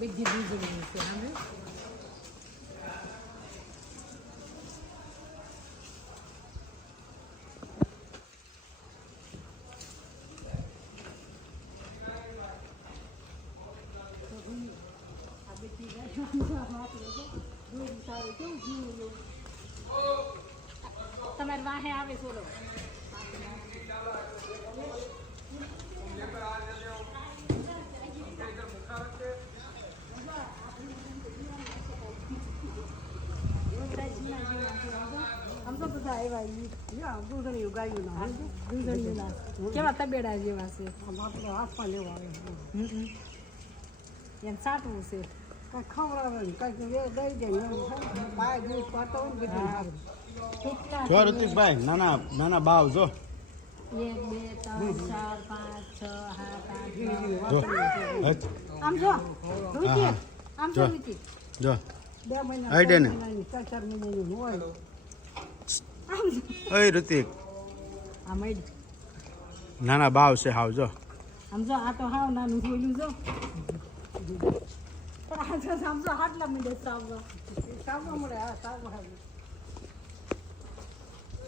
બધી બીજની છે અમે તમારે વાહે આવે થોડો આમ તો બધા આવ્યા દૂધણી ઉગાયું ના દૂધણી ના કેવા તબેડા જેવા છે આપણે હાથમાં લેવા આવે એમ સાટવું છે કઈ ખવડાવે ને કઈ દઈ દે બાય દૂધ પાતો જો ઋતિકભાઈ નાના નાના બાવ જો 1 2 3 4 5 6 7 8 આમ જો ઋતિક આમ જો ઋતિક જો 2 મહિના આઈ દે ને 4 મહિનાની હોય ઓય ઋતિક આ મળી નાના બાવ છે હાવ જો આમ જો આ તો હાવ નાનું જોયું જો પણ આ જો સમજો હાટલા મળે સાવવા મળે આ સાવવા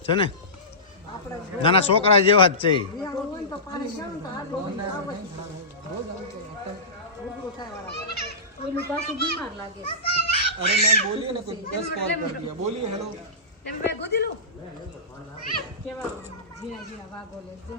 છે ને નાના છોકરા જેવા જ છે ઓલું પાછું બીમાર લાગે अरे मैम बोलिए ना कुछ 10 कॉल कर दिया बोलिए हेलो તમે ગોદી લો કેવા જીણા જીણા વાગો લે જો